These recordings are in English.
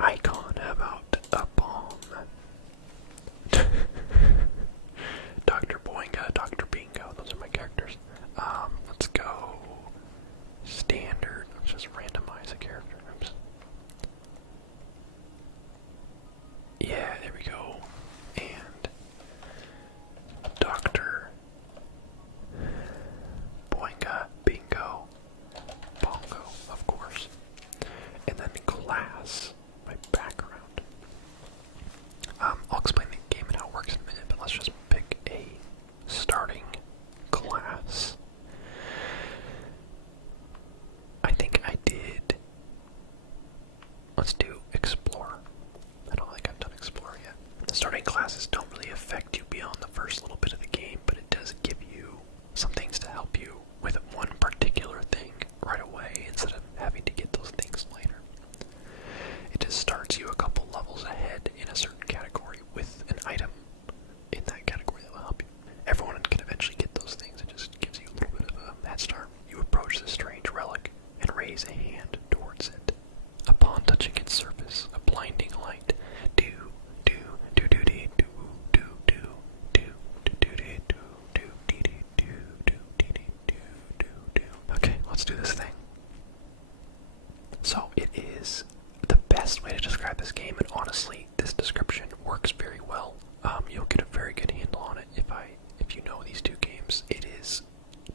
icon. How about a bomb? Dr. Boinga, Dr. Bingo, those are my characters. Let's go standard. Let's just randomize a character. Oops. Yeah, there we go. And Dr. Boinga, Bingo, Bongo, of course. And then class, my background. I'll explain the game and how it works in a minute, but let's just pick a starting class. I think I did. Let's do Explorer. I don't think I've done Explorer yet. The starting classes don't really affect you beyond the first little bit of the game, but it does give you some things to help you with one particular thing right away instead of having to get those things later. It just starts you a couple levels ahead in a certain category with an item in that category that will help you. Everyone can eventually get those things. It just gives you a little bit of a head start. You approach the strange relic and raise a hand towards it. Upon touching its surface, a blinding light Okay, let's do this thing. So it is the best way to describe this game, and honestly, this description works very well. You'll get a very good handle on it if you know these two games. It is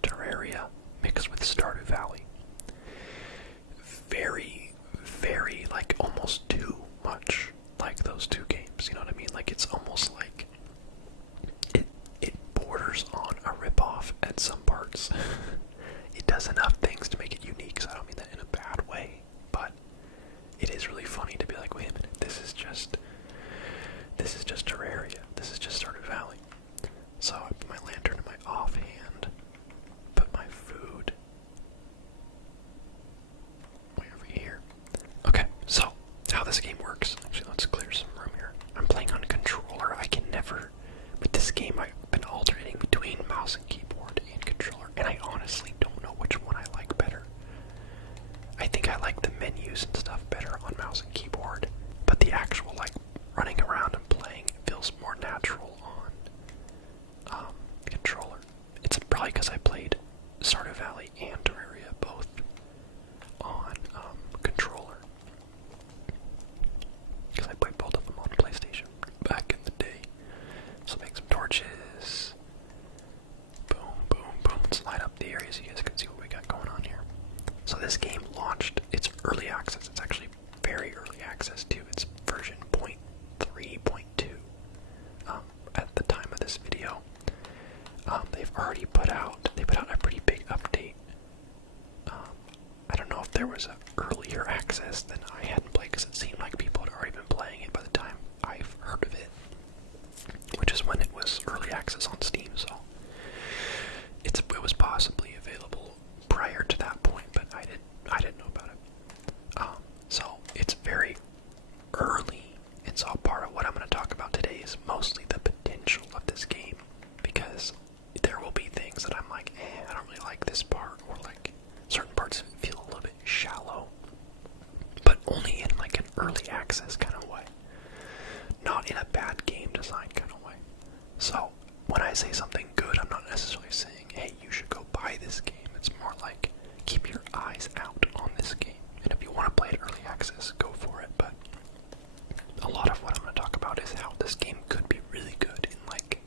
Terraria mixed with Stardew Valley. Very, very, like, almost too much like those two games, you know what I mean? Like, it's almost like it borders on a ripoff at some parts. It does enough things to make it unique, so I don't mean that in a bad way, but it is really funny to be like, wait a minute, this is just Terraria, this is just Stardew Valley. So I put my lantern in my offhand, put my food way over here. Okay, so how this game works, actually let's clear some room here. I'm playing on controller. I can never, with this game I've been alternating between mouse and keyboard and controller, and I honestly don't know which one I like better. I think I like the menus and stuff better on mouse and keyboard, but the actual, like, running around and playing feels more natural on controller. It's probably because I played Stardew Valley and Terraria both on controller. Because I played both of them on PlayStation back in the day. So make some torches. Boom, boom, boom. Let's light up the area so you guys can see what we got going on here. So this game launched, it's early access. It's actually very early access too. It's version 0.3.2 at the time of this video. They've already put out a pretty big update. I don't know if there was an earlier access than I hadn't played, because it seemed like people had already been playing it by the time I've heard of it, which is when it was early access on Steam. So it was possibly available prior to that point, but I didn't know about it. So it's very early, and so part of what I'm going to talk about today is mostly the potential of this game, because there will be things that I'm like, I don't really like this part, or like certain parts of it feel a little bit shallow, but only in like an early access kind of way, not in a bad game design kind of way. So when I say something good, I'm not necessarily saying, hey, you should go buy this game. It's more like, keep your eyes out on this game, and if you want to play it early access, go for it. But a lot of what I'm going to talk about is how this game could be really good in, like,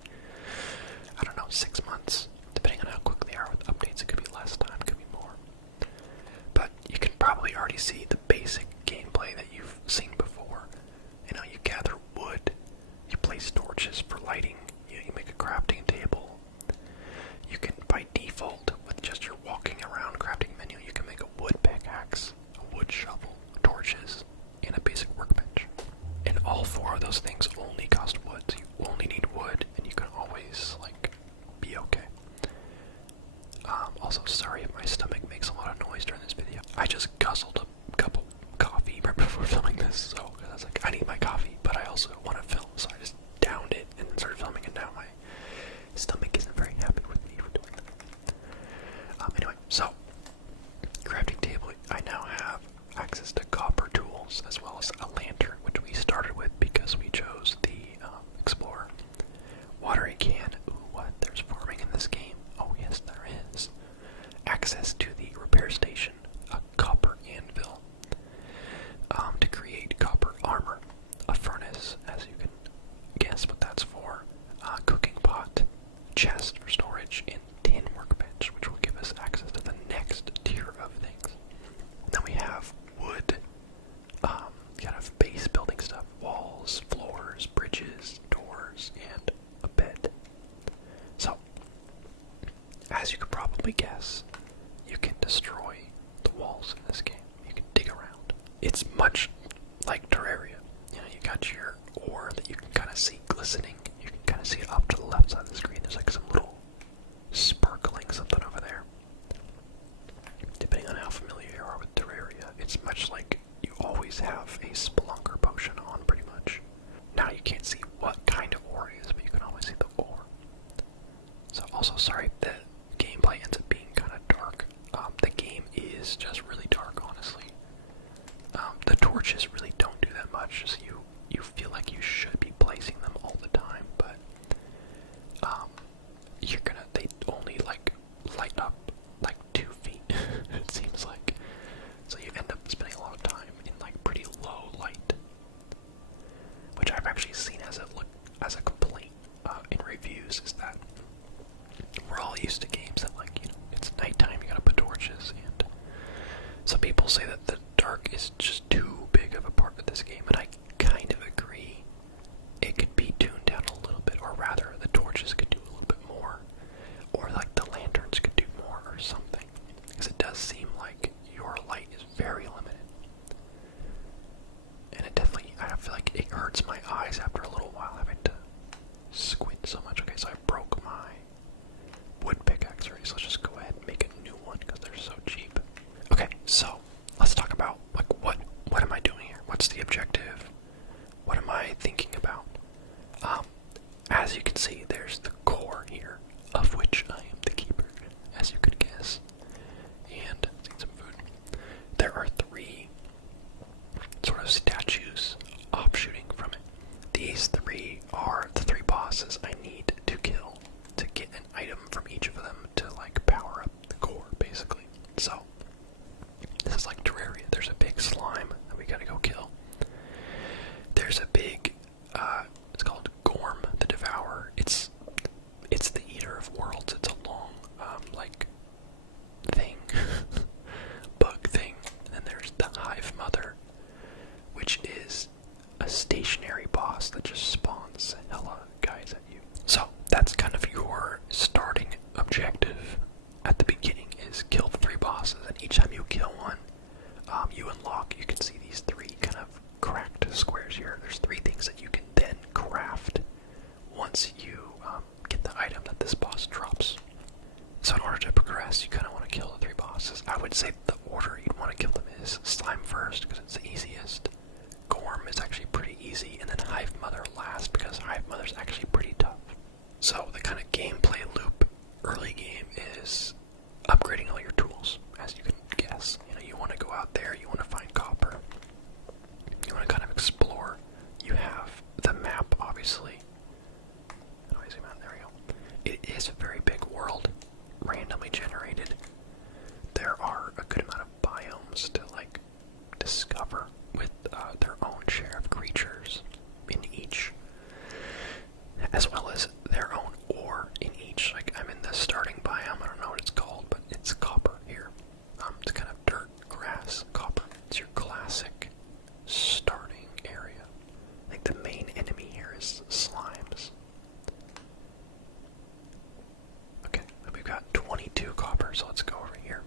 I don't know, 6 months, depending on how quickly they are with updates. It could be less time, it could be more. But you can probably already see the basic gameplay that you've seen before. You know, you gather wood, you place torches for lighting, you make a crafting table. You can, by default, with just your walking around crafting menu, you can make a wood pickaxe, a wood shovel, torches, and a basic workbench. And all four of those things only cost wood, so you only need wood, and you can always, like, be okay. Also, sorry if my stomach makes a lot of noise during this video. I just guzzled a cup of coffee right before filming this, so I was like, I need my coffee, but I also want to film, so I just downed it and then started filming, and now my stomach isn't very happy with me for doing that. Anyway, so, crafting table, I now have access to copper tools, as well as a lantern. Spelunker potion on, pretty much. Now you can't see what kind of ore it is, but you can always see the ore. So also, sorry if the gameplay ends up being kind of dark. The game is just really dark, honestly. The torches really don't do that much, so you feel like you should be placing them all the time, but they only like light up like 2 feet, it seems like. So you end up spending a lot of time in like pretty low light, which I've actually seen as a complaint in reviews, is that we're all used to games that, like, you know, it's nighttime, you gotta put torches, and some people say that the dark is just too big of a part of this game, and I kind of agree. It could be tuned down a little bit, or rather, the torches could do a little bit more, or like the lanterns could do more, or something, because it does seem like your light is very limited, and it definitely, I feel like it hurts my eyes after a little while having to squint so much. Okay, so I broke my wood pickaxe already, so let's just go ahead and make a new one because they're so cheap. Okay, so let's talk about like what am I doing here? What's the objective? What am I thinking about? As you can see, there's the core here, of which I am the keeper, as you could guess. And let's eat some food. There are 3 sort of statues offshooting from it. These 3 are the 3 bosses I need to kill to get an item from each of them to like power up the core, basically. So this is like Terraria. There's a big slime that we gotta go kill. There's a big it's called Gorm the Devourer. It's the Eater of Worlds. It's a long like thing bug thing. And then there's the Hive Mother, which is a stationary boss that just spawns hella guys at you. So that's kind of your starting objective at the beginning, is kill the 3 bosses, and each time you kill one, you unlock, you can see these 3 kind of cracked squares here. There's 3 things that you can then craft once you get the item that this boss drops. So in order to progress, you kind of want to kill the 3 bosses. I would say the order you'd want to kill them is Slime first, because it's the easiest. Gorm is actually pretty easy, and then Hive Mother last, because Hive Mother's actually pretty tough. So the kind of gameplay loop early game is upgrading all your tools, as you can guess. You know, you want to go out there, you want to find copper, you want to kind of explore. You have the map, obviously. How do I zoom out? There we go. It is a very big world, randomly generated. There are a good amount of biomes to like discover, with their own share of creatures in each, as well as their own ore in each. Like, I'm in the starting biome, I don't know what it's called, but it's copper here. It's kind of dirt, grass, copper. It's your classic starting area. I think the main enemy here is slimes. Okay, we've got 22 copper, so let's go over here.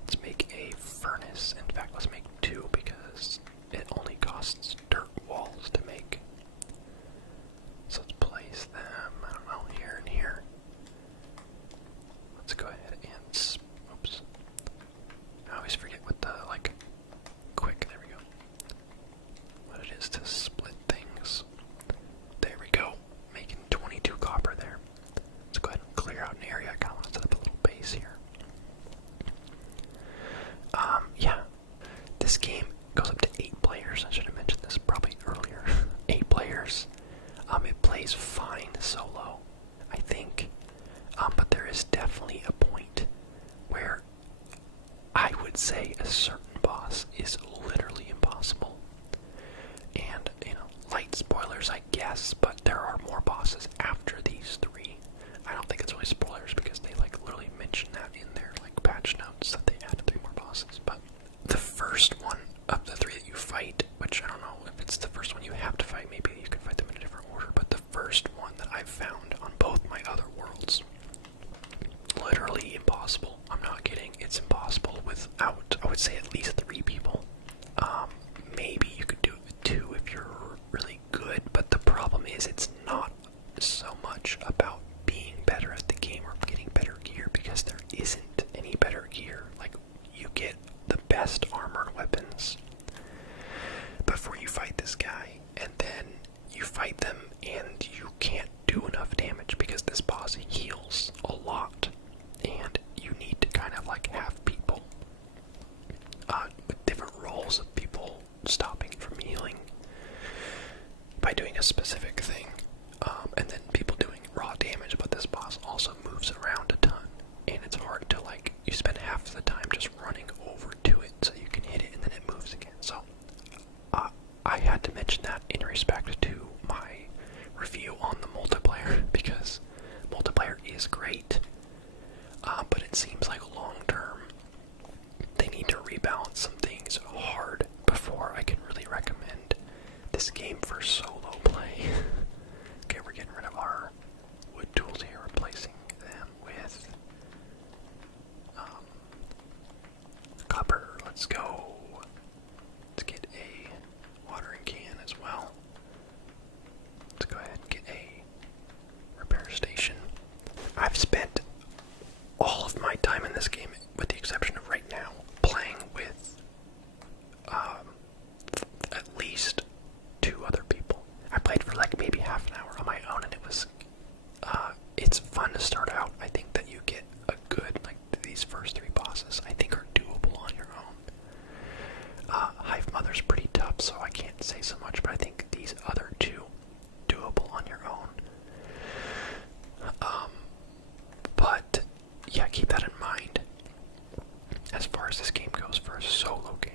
Let's make a furnace. In fact, let's make 2, because it only costs dirt walls to make. So let's place them, I don't know, here and here. Let's go ahead and, oops. I always forget what the, like, quick, there we go. What it is to split things. There we go, making 22 copper there. Let's go ahead and clear out an area. I kind of want to set up a little base here. Yeah, this game goes up to 8 players. I should have mentioned this probably earlier. 8 players. It plays fine solo, I think. But there is definitely a point where I would say a certain boss is literally impossible. And, you know, light spoilers, I guess, but there are more bosses after these 3. I don't think it's really spoilers, because they like literally mention that in their like patch notes, that they added 3 more bosses. But the first one of the 3 that you fight, which I don't know if it's the first one you have to fight, maybe you can fight them in a different order, but the first one that I've found on both my other worlds literally a specific thing, and then people doing raw damage, but this boss also moves around a ton, and it's hard to, like, you spend half the time just running over to it so you can hit it and then it moves again. So I had to mention that in respect to my review on the multiplayer, because multiplayer is great, but it seems like long term they need to rebalance some things hard before I can really recommend this game for solo play. Okay, we're getting rid of our wood tools here, replacing them with copper. Let's go. Let's get a watering can as well. Let's go ahead and get a repair station. I've spent all of my time in this game, with the exception of right now, playing with at least 2 other people. I played for like maybe half an hour on my own, and it was it's fun to start out. I think that you get a good, like, these first 3 bosses I think are doable on your own. Hive Mother's pretty tough, so I can't say so much, but I think these other 2 doable on your own. But yeah, keep that in mind as far as this game goes for a solo game.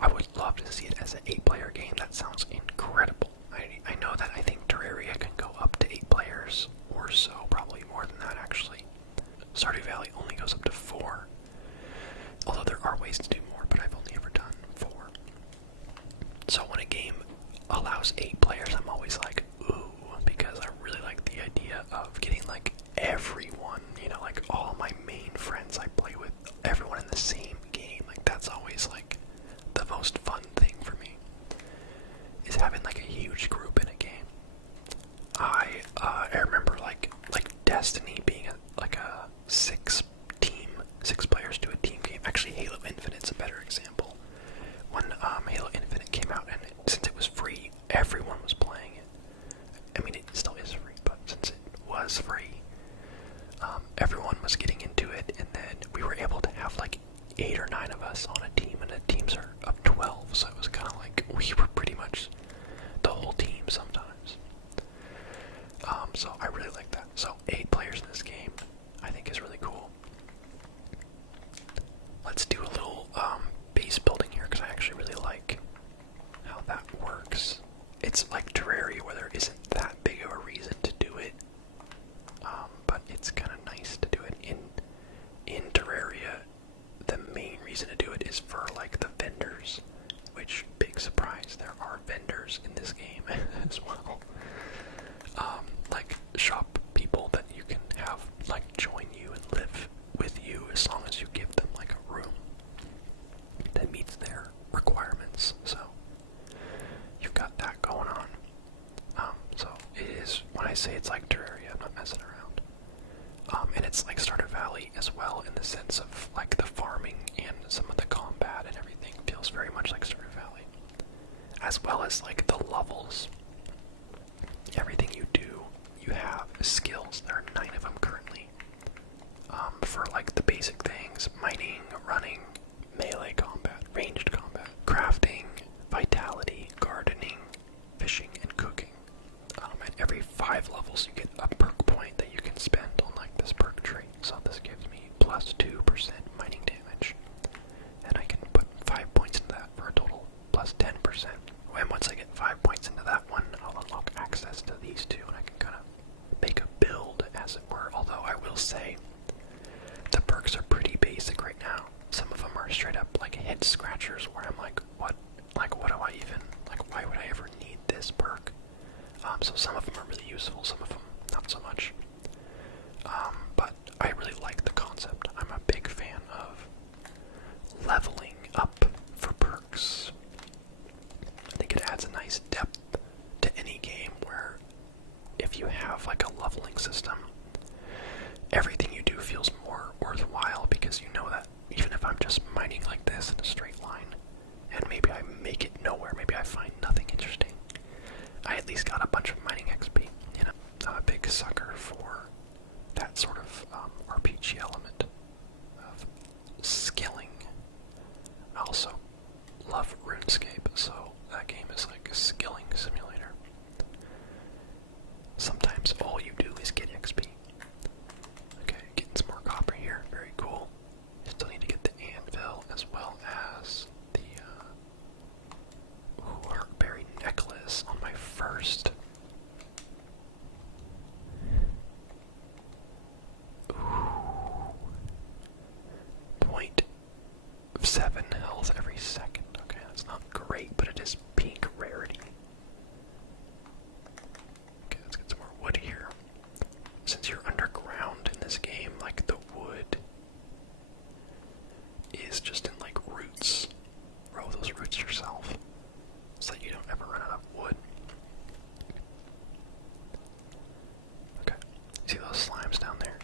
I would love to see it as an 8-player game. That sounds incredible. I know that I think Terraria can go up to 8 players or so, probably more than that actually. Stardew Valley only goes up to 4, although there are ways to do more, but I've only ever done 4. So when a game allows 8 players, I'm always like, ooh, because I really like the idea of getting like everyone, you know, like all my main friends I play with, everyone in the same game. Like, that's always like the most fun thing for me, is having like a huge group in a game. I remember like Destiny being like a 6 players to a team game. Actually, Halo Infinite's a better example. When Halo Infinite came out, and since it was free, everyone was playing it. I mean, it still is free, but since it was free, everyone was getting into it, and then we were able to have like 8 or 9 of us on a team, and the teams are of 12, so it was kind of like we were pretty much the whole team sometimes. So I really like that. So 8 players in this game, I think, is really cool. Let's do a little base building here, because I actually really like how that works. It's like Terraria, where there isn't that big of a reason to do it, but it's kind of nice to do it in Terraria. The main reason to do it is for like the vendors, which, big surprise, there are vendors in this game as well. Like shop people that you can have like join you and live with you, as long as you give them like a room that meets their requirements. So you've got that going on. So it is, when I say it's like Terraria, I'm not messing around. And it's like Stardew Valley as well, in the sense of like the farming and some of the combat and everything feels very much like Stardew Valley. As well as like the levels. Everything you do, you have skills. There are 9 of them currently. For like the basic things: mining, running, melee combat, ranged combat, crafting, vitality, gardening, fishing, and cooking. At every 5 levels you get a perk point that you can spend on like this perk tree. So this gives me plus 2% mining damage, and I can put 5 points into that for a total plus 10%. And once I get 5 points into that one, I'll unlock access to these 2, and I can kind of make a build, as it were. Although I will say, the perks are pretty basic right now. Some of them are straight up like head scratchers, where I'm like, what do I even, like, why would I ever need this perk? So some of them are really useful, some of them not so much. But I really like the concept. I'm a big fan of leveling up for perks. I think it adds a nice depth to any game, where if you have like a leveling system, everything you do feels more worthwhile, because you know that even if I'm just mining like this in a straight line, and maybe I make it nowhere, maybe I find nothing interesting, I at least got a bunch of mining XP. You know, I'm a big sucker for that sort of RPG element of skilling. I also love RuneScape, so that game is like a skilling simulator. this on my first. Ooh. 0.7 health every second. Okay, that's not great, but it is pink rarity. Okay, let's get some more wood here. Since you're underground in this game, like the wood is just in like roots. Grow those roots yourself so that you don't ever run out of wood. Okay, see those slimes down there?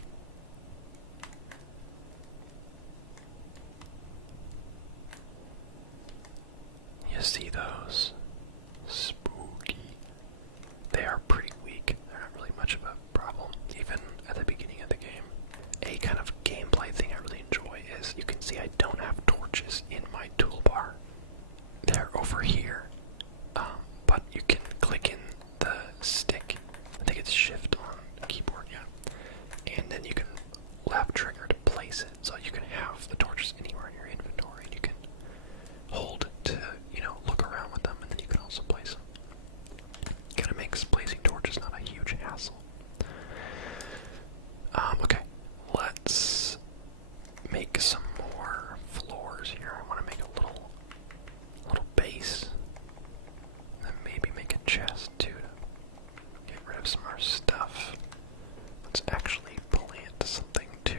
You see those? Spooky. They are pretty weak. They're not really much of a problem, even at the beginning of the game. A kind of gameplay thing I really enjoy is you can see I don't have torches in my toolbar. They're over here, but you can click in the stick. I think it's shift on the keyboard, yeah. And then you can left trigger to place it, so you can have the torches anywhere in your inventory. And you can hold to, look around with them, and then you can also place them. Kind of makes placing torches not a huge hassle. Okay, let's make some more floors here. I want to make a little base, then maybe make a chest too to get rid of some of our stuff. Let's actually plant something too.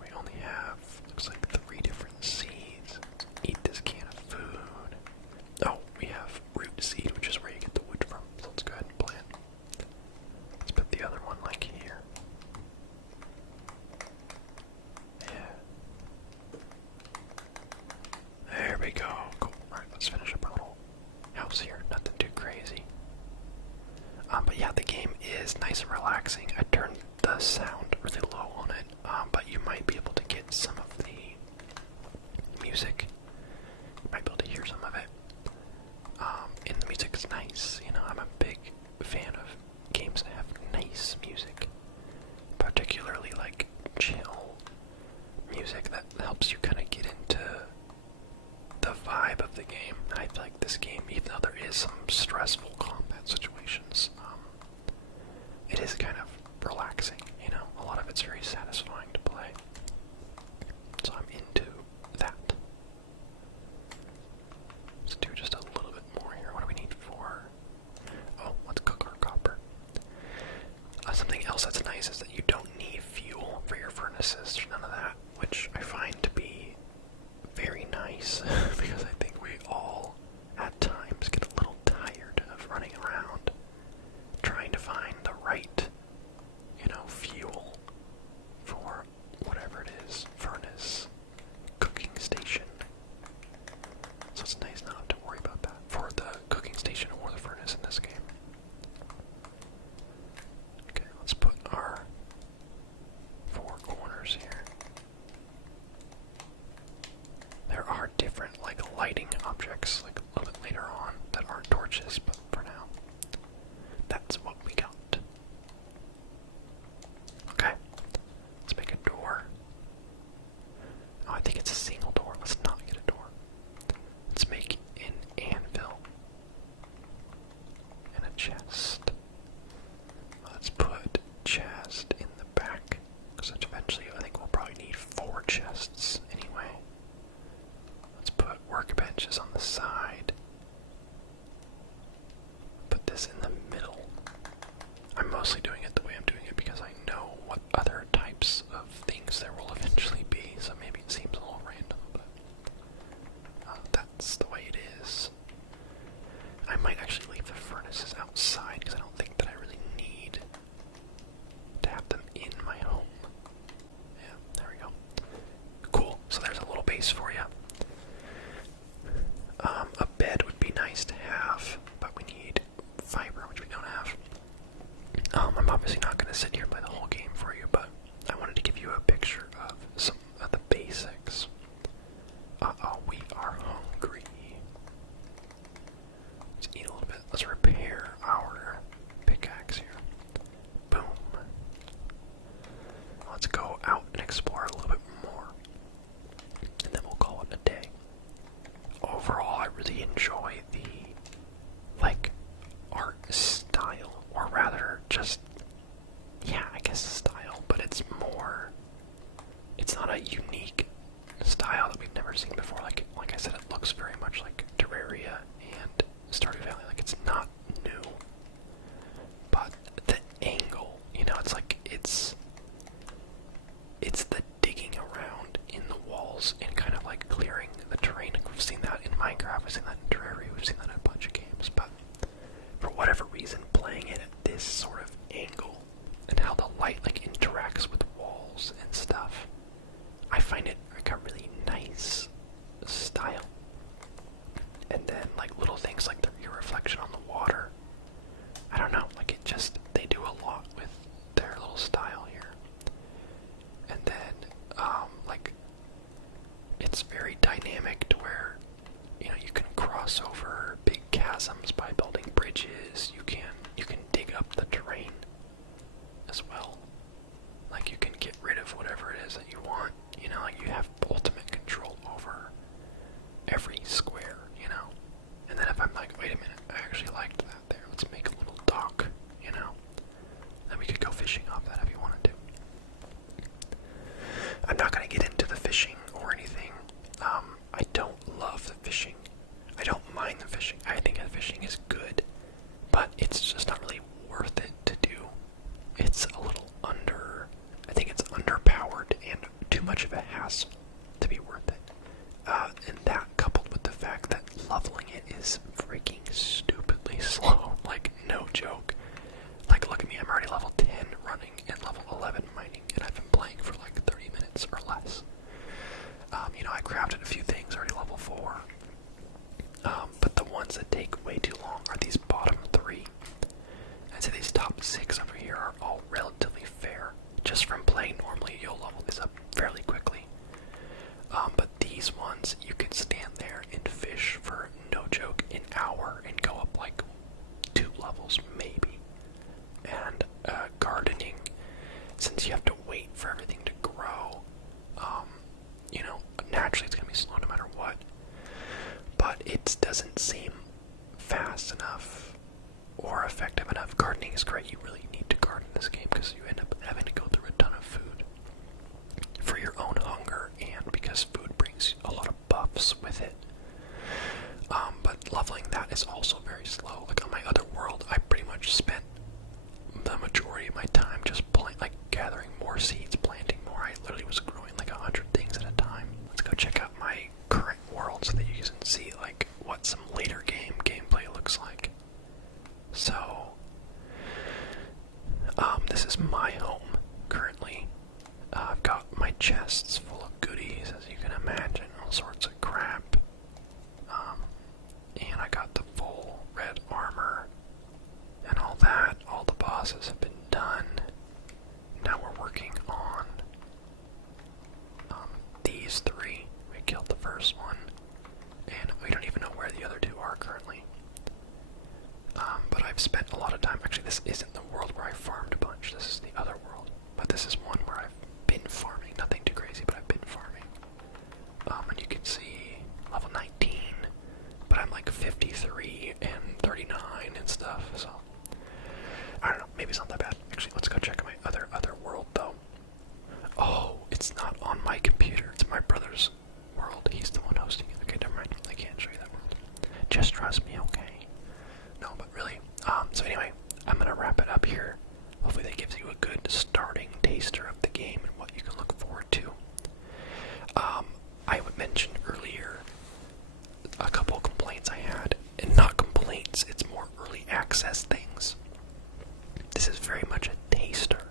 We only have, looks like 3 different seeds. Let's eat this can of food. Oh, we have root seed, which is where you get the wood from. So let's go ahead and plant. Let's put the other one like here. Yeah. There we go. Cool. Alright, let's finish up our little house here. Nothing too crazy. But yeah, the game is nice and relaxing. I turned the sound really low on it, but you might be able to get some of the music. You might be able to hear some of it. And the music is nice. I'm a big fan of games that have nice music. Particularly like chill music that helps you kind of get into the vibe of the game. And I feel like this game, even though there is some stressful combat situations, it is kind of relaxing, a lot of it's very satisfying to play. So I'm into that. Let's do just a little bit more here. What do we need for? Oh, let's cook our copper. Something else that's nice is that you don't need fuel for your furnaces. There's none of that, which I find to be very nice because I think we all at times get a little tired of running around trying to find the right, fuel for whatever it is, furnace, cooking station. So it's nice not to worry about that for the cooking station or the furnace in this game. Okay, let's put our 4 corners here. There are different, lighting objects, a little bit later on, that aren't torches, but for now, that's what we got. Okay, let's make a door. Oh, I think it's a single door. Let's not get a door. Let's make an anvil and a chest. Let's put chest in the back, because eventually I think we'll probably need 4 chests anyway. Let's put workbenches on the side. Put this in the middle. I'm mostly doing it the way I'm doing it because I know what other types of things there will eventually be, so maybe it seems a little random, but that's the way it is. I might actually leave the furnaces outside because I don't think that I really need to have them in my home. Yeah, there we go. Cool, so there's a little base for you. A bed would be nice to have, but we need fiber, which we don't have. I'm obviously not going to sit here and play the whole game for you, but I wanted to give you a picture of some of the basics. Uh-oh, we are hungry. Let's eat a little bit. Let's repair our pickaxe here. Boom. Let's go out and explore a little bit more, and then we'll call it a day. Overall, I really enjoy the I've seen that in a bunch of games, but for whatever reason, playing it at this sort of angle and how the light like interacts with walls and stuff, I find it like a really nice style. And then like little things like your reflection on the water. I don't know, like it just, they do a lot with their little style here. And then, like, it's very dynamic to where, you know, you can cross over big chasms by building bridges. You can dig up the terrain as well. Like you can get rid of whatever it is that you want. You know, like you have ultimate control over every square, you know. And then if I'm like, wait a minute, I actually liked that there. Let's make a little dock, you know. Then we could go fishing off that if you wanted to. I'm not going to get into the fishing or anything. I don't love the fishing. I don't mind the fishing. I think the fishing is good, but it's just not really worth it to do. It's a little I think it's underpowered and too much of a hassle to be worth it. And that coupled with the fact that leveling it is freaking stupidly slow. Like, no joke. Like, look at me, I'm already level 10 running and level 11 mining, and I've been playing for like 30 minutes or less. You know, I crafted a few things, already level 4. But the ones that take way too long are these bottom 3. I'd say these top 6 over here are all relatively fair. Just from playing normally, you'll level these up fairly quickly. But these ones, you can stand there and fish for, no joke, an hour and go up like 2 levels maybe. And gardening, since you have to wait for everything to grow, you know, naturally it's going to be slow no matter what. But it doesn't seem fast enough or effective enough. Gardening is great. You really need to garden in this game because you end up having to go through a ton of food for your own hunger and because food brings a lot of buffs with it. But leveling that is also very slow. Like on my other world, I pretty much spent the majority of my time just gathering more seeds, planting more. I literally was growing like 100 things at a time. Let's go check out my current world so that you can see like what some later gameplay looks like. So, this is my home currently. I've got my chests full of goodies, as you can imagine, all sorts of crap. And I got the full red armor and all that. All the bosses have been done. Now we're working on these 3. We killed the first one, and we don't even know where the other 2 are currently. But I've spent a lot of time. Actually, this isn't the world where I farmed a bunch. This is the other world. But this is one where I've been farming. Nothing too crazy, but I've been farming. And you can see level 19, but I'm like 53 and 39 and stuff. So I don't know. Maybe it's not that bad. Actually, let's go check my other world though. Oh, it's not on my computer. It's my brother's world. He's the one hosting it. Okay, never mind. I can't show you that world. Just trust me, okay? No, but really. So anyway, I'm gonna wrap it up here. Hopefully that gives you a good starting taster of the game and what you can look forward to. I would mention earlier a couple complaints I had, and not complaints, it's more early access things. This is very much a taster.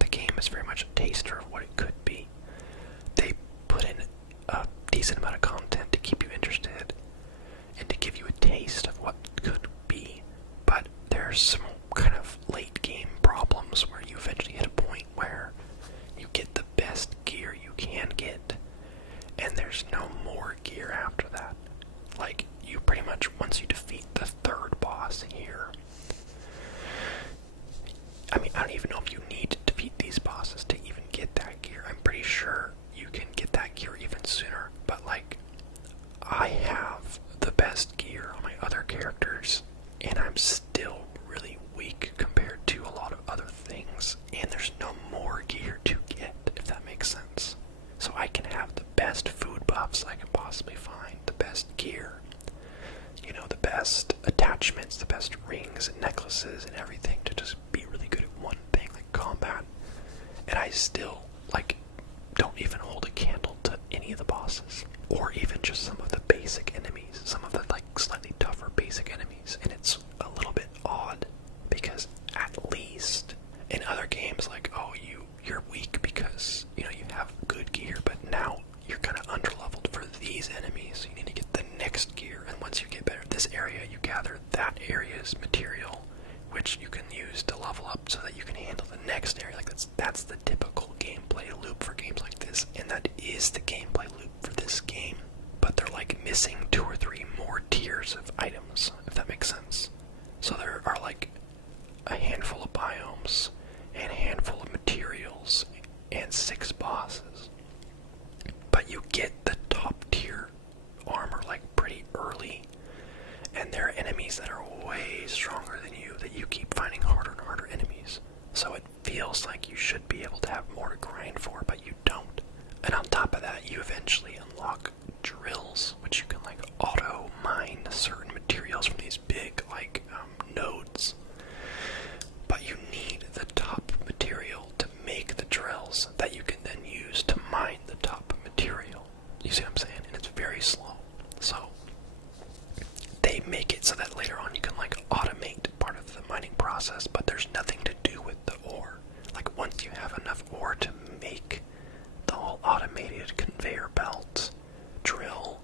The game is very much a taster of what it could be. They put in a decent amount of content to keep you interested and to give you a taste of what could be, but there's some kind of late game problems where you eventually hit a point where you get the best gear you can get, and there's no more gear after that. Like, you pretty much, once you defeat the 3rd boss here, I mean, I don't even know if you need to defeat these bosses to even get that gear. I'm pretty sure you can get that gear even sooner, but like, I have the best gear on my other characters, and I'm still really weak compared to a lot of other things, and there's no more gear to get, if that makes sense. So I can have the best food buffs I can possibly find, the best gear, you know, the best attachments, the best rings and necklaces and everything to just be really good at one thing, like combat, and I still, like, don't even hold a candle to any of the bosses, or even just some of the basic enemies, some of the, like, slightly tougher basic enemies, and it's a little bit odd because at least in other games, like, oh, you're weak because you have good gear, but now you're kind of underleveled for these enemies, so you need to get the next gear, and once you get better at this area, you gather that area's material, which you can use to level up so that you can handle the next area. Like that's the typical gameplay loop for games like this, and that is the gameplay loop for this game. But they're like missing 2 or 3 more tiers of items, if that makes sense. So there are like a handful of biomes, and a handful of materials, and 6 bosses. But you get the top tier armor like pretty early, and there are enemies that are way stronger than you that you keep finding harder and harder enemies. So it feels like you should be able to have more to grind for, but you don't. And on top of that, you eventually unlock drills, which you can like auto mine certain materials from these big like nodes. But you need the top material to make the drills that you can then use to mine the top material. You see what I'm saying? And it's very slow. So they make it so that later on you can like automate part of the mining process, but there's nothing to do with the ore. Like once you have enough ore to make the whole automated conveyor belt drill,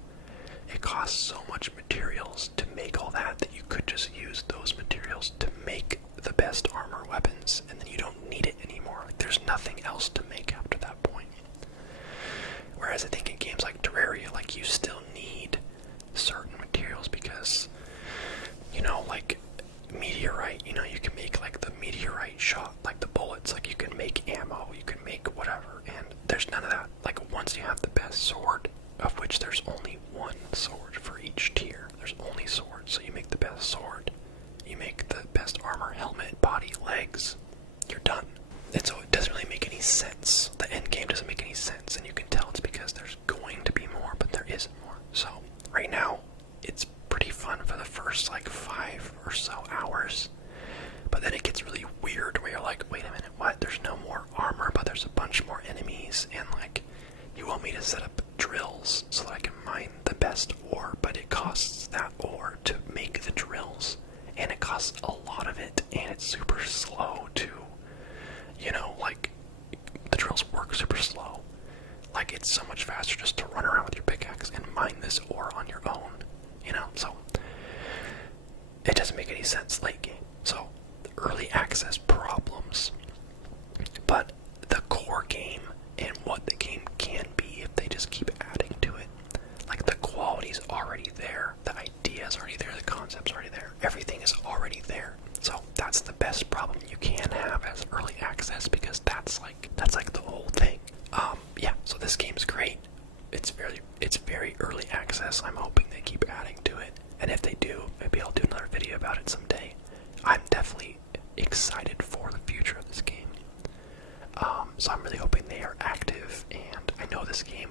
it costs so much materials to make all that you could just use those materials to make the best armor weapons, and then you don't need it anymore. Like there's nothing else to make after that point. Whereas I think in games like Terraria, like you still need certain materials because, like meteorite, you can make like the meteorite shot, like the bullets, like you can make ammo, you can make whatever, and there's none of that. Like once you have the best sword, of which there's only one sword for each tier, there's only swords, so you make the best sword, you make the best armor, helmet, body, legs, you're done. And so it doesn't really make any sense. The end game doesn't make any sense, and you can tell it's because there's going to be more, but there isn't more. So right now, it's pretty fun for the first like 5 or so hours, but then it gets really weird where you're like, wait a minute, what? There's no more armor, but there's a bunch more enemies, and like, you want me to set up drills so that I can mine the best ore, but it costs that ore to make the drills, and it costs a lot of it, and it's super slow to, like, the drills work super slow. Like, it's so much faster just to run around with your pickaxe and mine this ore on your own, so it doesn't make any sense late game. So, early access problems, but the core game and what the game can be if they just keep adding to it. Like the quality's already there, the idea's already there, the concept's already there, everything is already there. So that's the best problem you can have as early access, because that's like the whole thing. So this game's great. It's very early access. I'm hoping they keep adding to it, and if they do, maybe I'll do another video about it someday. I'm definitely excited for the future of this game. So I'm really hoping they are active, and I know this game